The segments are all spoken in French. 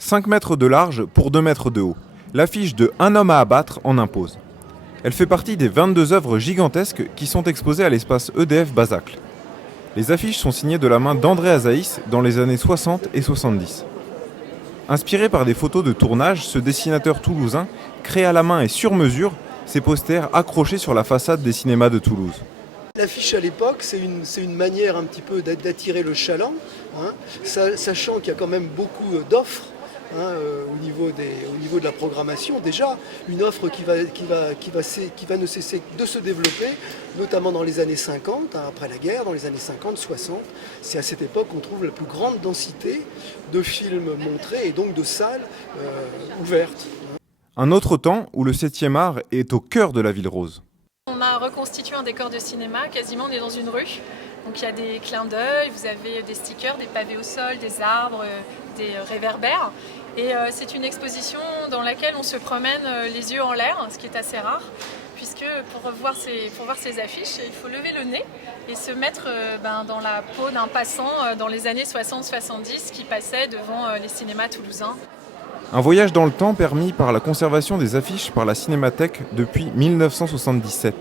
5 mètres de large pour 2 mètres de haut. L'affiche de Un homme à abattre en impose. Elle fait partie des 22 œuvres gigantesques qui sont exposées à l'espace EDF Basacle. Les affiches sont signées de la main d'André Azaïs dans les années 60 et 70. Inspiré par des photos de tournage, ce dessinateur toulousain crée à la main et sur mesure ces posters accrochés sur la façade des cinémas de Toulouse. L'affiche à l'époque, c'est une manière un petit peu d'attirer le chaland, hein, sachant qu'il y a quand même beaucoup d'offres hein, au niveau de la programmation. Déjà, une offre qui va ne cesser de se développer, notamment dans les années 50, hein, après la guerre, dans les années 50, 60. C'est à cette époque qu'on trouve la plus grande densité de films montrés et donc de salles ouvertes. Un autre temps où le 7e art est au cœur de la ville rose. On a reconstitué un décor de cinéma, quasiment on est dans une rue. Donc il y a des clins d'œil, vous avez des stickers, des pavés au sol, des arbres, des réverbères. Et c'est une exposition dans laquelle on se promène les yeux en l'air, ce qui est assez rare, puisque pour voir ces affiches, il faut lever le nez et se mettre dans la peau d'un passant dans les années 60-70 qui passait devant les cinémas toulousains. Un voyage dans le temps permis par la conservation des affiches par la Cinémathèque depuis 1977.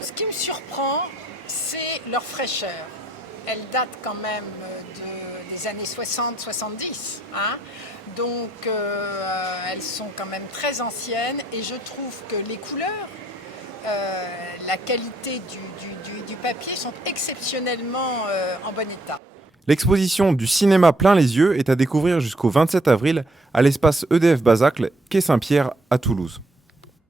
Ce qui me surprend, c'est leur fraîcheur. Elle date quand même des années 60-70. Hein. Donc elles sont quand même très anciennes et je trouve que les couleurs, la qualité du papier sont exceptionnellement en bon état. L'exposition du cinéma plein les yeux est à découvrir jusqu'au 27 avril à l'espace EDF Basacle, quai Saint-Pierre à Toulouse.